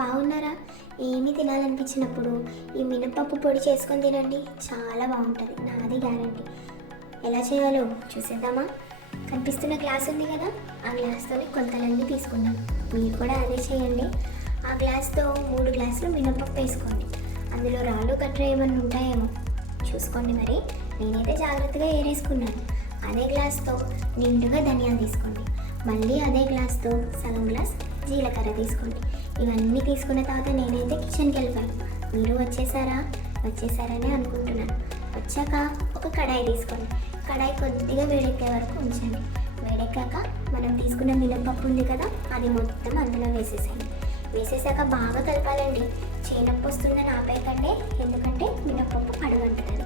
బాగున్నారా? ఏమీ తినాలనిపించినప్పుడు ఈ మినపప్పు పొడి చేసుకొని తినండి, చాలా బాగుంటుంది, నాది గ్యారంటీ. ఎలా చేయాలో చూసేద్దామా? కనిపిస్తున్న గ్లాస్ ఉంది కదా, ఆ గ్లాస్తో కొలతలన్నీ తీసుకున్నాను. మీరు కూడా అదే చేయండి. ఆ గ్లాస్తో 3 గ్లాసులు మినపప్పు వేసుకోండి. అందులో రాళ్ళు గట్ర ఏమన్నా ఉంటాయేమో చూసుకోండి. మరి నేనైతే జాగ్రత్తగా ఏరేసుకున్నాను. అదే గ్లాస్తో నిండుగా ధనియాలు తీసుకోండి. మళ్ళీ అదే గ్లాస్తో సగం గ్లాస్ జీలకర్ర తీసుకోండి. ఇవన్నీ తీసుకున్న తర్వాత నేనైతే కిచెన్కి వెళ్ళిపోయాను. మీరు వచ్చేసారనే అనుకుంటున్నాను. వచ్చాక ఒక కడాయి తీసుకోండి. కడాయి కొద్దిగా వేడెక్కే వరకు ఉంచండి. వేడెక్కాక మనం తీసుకున్న మినపప్పు ఉంది కదా, అది మొత్తం అందులో వేసేసేయండి. వేసేసాక బాగా కలపాలండి. చేనప్పు వస్తుందని ఆపేయకండి, ఎందుకంటే మినపప్పు అడుగంటుతుంది.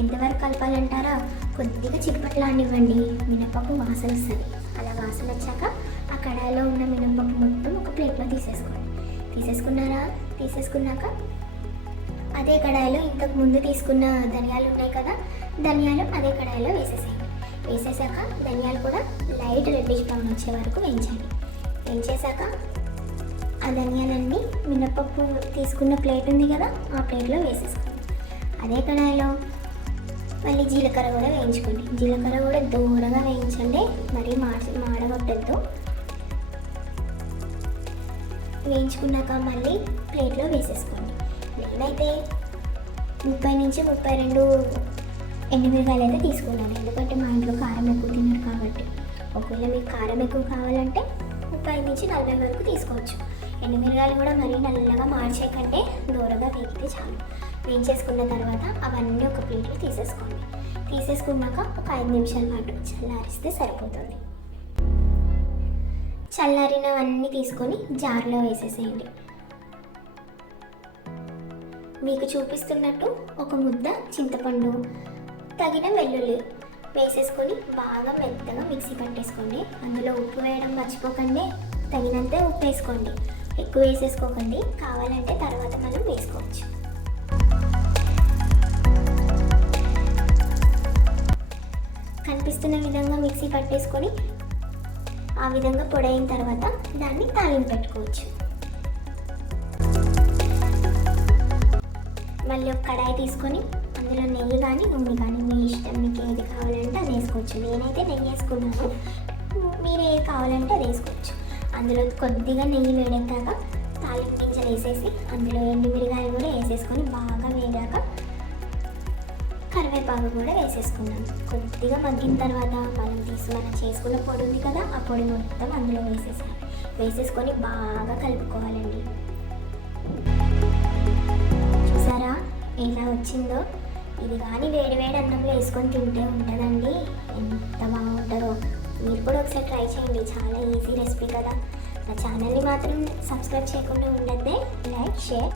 ఎంతవరకు కలపాలంటారా? కొద్దిగా చిట్పట్లానివ్వండి, మినపప్పు వాసన వస్తుంది. అలా వాసన వచ్చాక ఆ కడాయిలో ఉన్న మినపప్పు మొత్తం ఒక ప్లేట్లో తీసేసుకున్నారా? తీసేసుకున్నాక అదే కడాయిలో ఇంతకు ముందు తీసుకున్న ధనియాలు ఉన్నాయి కదా, ధనియాలు అదే కడాయిలో వేసేసేయండి. వేసేసాక ధనియాలు కూడా లైట్ రెడ్డిష్ బ్రౌన్ వచ్చే వరకు వేయించేసాక ఆ ధనియాలన్నీ మినపప్పు తీసుకున్న ప్లేట్ ఉంది కదా, ఆ ప్లేట్లో వేసేసుకోండి. అదే కడాయిలో మళ్ళీ జీలకర్ర కూడా వేయించుకోండి. జీలకర్ర కూడా దూరగా వేయించండి, మరీ మాడగొట్టద్దు. వేయించుకున్నాక మళ్ళీ ప్లేట్లో వేసేసుకోండి. నేనైతే 30 నుంచి 32 ఎండుమిరకాయలు అయితే తీసుకున్నాను, ఎందుకంటే మా ఇంట్లో కారం ఎక్కువ తిన్నారు కాబట్టి. ఒకవేళ మీకు కారం ఎక్కువ కావాలంటే 35 నుంచి 40 వరకు తీసుకోవచ్చు. ఎండుమిరకాయలు కూడా మరీ నల్లగా మార్చేయకంటే దూరగా వేగితే చాలు. వేయించేసుకున్న తర్వాత అవన్నీ ఒక ప్లేట్లో తీసేసుకోండి. తీసేసుకున్నాక ఒక 5 నిమిషాల పాటు చల్లారిస్తే సరిపోతుంది. చల్లారినవన్నీ తీసుకొని జార్లో వేసేసేయండి. మీకు చూపిస్తున్నట్టు ఒక ముద్ద చింతపండు, తగిన వెల్లుల్లి వేసేసుకొని బాగా మెత్తగా మిక్సీ పట్టేసుకోండి. అందులో ఉప్పు వేయడం మర్చిపోకండి, తగినంతే ఉప్పు వేసుకోండి, ఎక్కువ వేసేసుకోకండి. కావాలంటే తర్వాత మనం వేసుకోవచ్చు. కనిపిస్తున్న విధంగా మిక్సీ పట్టేసుకొని ఆ విధంగా పొడైన తర్వాత దాన్ని తాలింపు పెట్టుకోవచ్చు. మళ్ళీ ఒక కడాయి తీసుకొని అందులో నెయ్యి కానీ నూనె కానీ మీ ఇష్టం, మీకు ఏది కావాలంటే అది వేసుకోవచ్చు. నేనైతే నెయ్యి వేసుకున్నాను, మీరు ఏది కావాలంటే అది వేసుకోవచ్చు. అందులో కొద్దిగా నెయ్యి వేడెక్కాక తాలింపు గింజలు వేసేసి అందులో ఎండుమిరకాయలు కూడా వేసేసుకొని బాగా వేగాక కరివేపాకు కూడా వేసేసుకున్నాను. కొద్దిగా మగ్గిన తర్వాత మనం చేసుకున్న పొడి ఉంది కదా, ఆ పొడి మొత్తం అందులో వేసేసుకొని బాగా కలుపుకోవాలండి. చూసారా ఎలా వచ్చిందో? ఇది కానీ వేడి అన్నంలో వేసుకొని తింటే ఉంటుందండి, ఎంత బాగుంటుందో. మీరు కూడా ఒకసారి ట్రై చేయండి, చాలా ఈజీ రెసిపీ కదా. నా ఛానల్ని మాత్రం సబ్స్క్రైబ్ చేయకుండా ఉండద్దే, లైక్, షేర్.